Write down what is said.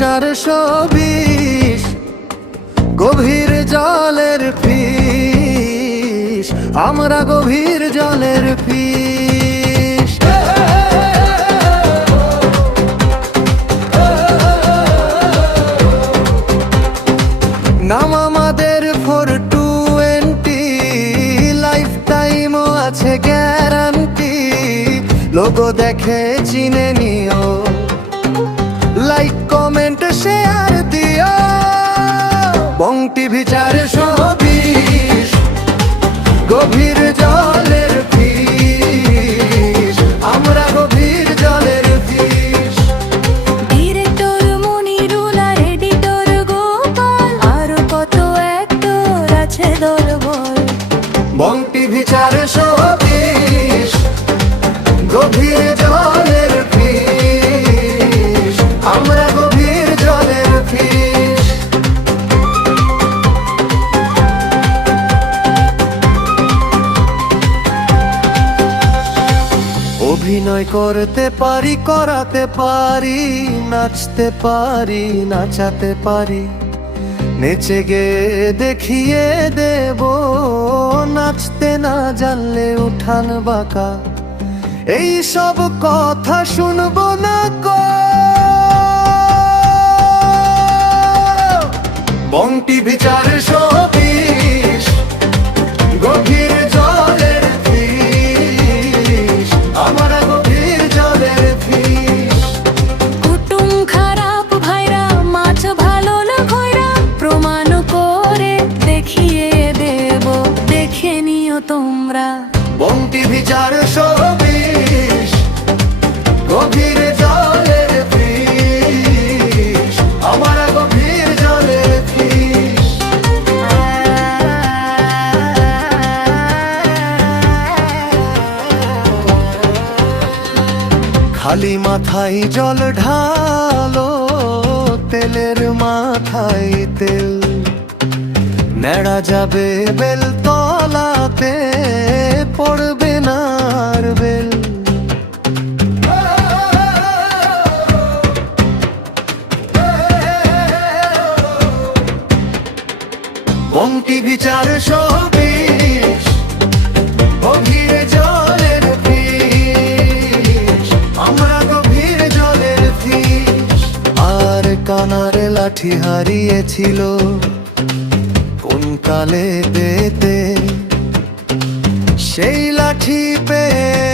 420 গভীর জলের ফিস, আমরা গভীর জলের ফিস। নাম আমাদের 420, লাইফ টাইমও আছে গ্যারান্টি। লোগো দেখে চিনে নিও, লাইক কমেন্ট শেয়ার দিও। বং টিভি 420 গভীর জলের ফিস, আমরা গভীর জলের ফিস। ডিরেক্টর মনিরুল আর এডিটর গোপাল, আরো কত অ্যাক্টর আছে দলবল। বং টিভি 420 গভীর জলের ফিস, আমরা গভীর জলের ফিস। অভিনয় করতে পারি, করাতে পারি, নাচতে পারি, নাচাতে পারি। নেচে গেয়ে দেখিয়ে দেব, নাচতে না জানলে উঠান বাঁকা। এই সব কথা শুনবো না গো। বং টিভি 420 গভীর জলের ফিস, আমরা গভীর জলের ফিস। কুটুম খারাপ ভাইরা, মাছ ভালো না খয়রা, প্রমাণ করে দেখিয়ে দেব, দেখে নিও তোমরা। বং টিভি 420 গভীর জলের ফিস, আমরা গভীর জলের ফিস। খালি মাথায় জল ঢালো, তেলের মাথায় তেল। নেড়া যাবে বেল তলাতে, পড়বে না আর বেল। বং টিভি 420 গভীর জলের ফিস, আমরা গভীর জলের ফিস। আর কানার লাঠি হারিয়েছিল কোন কালে দেতে, সেই লাঠি পেয়ে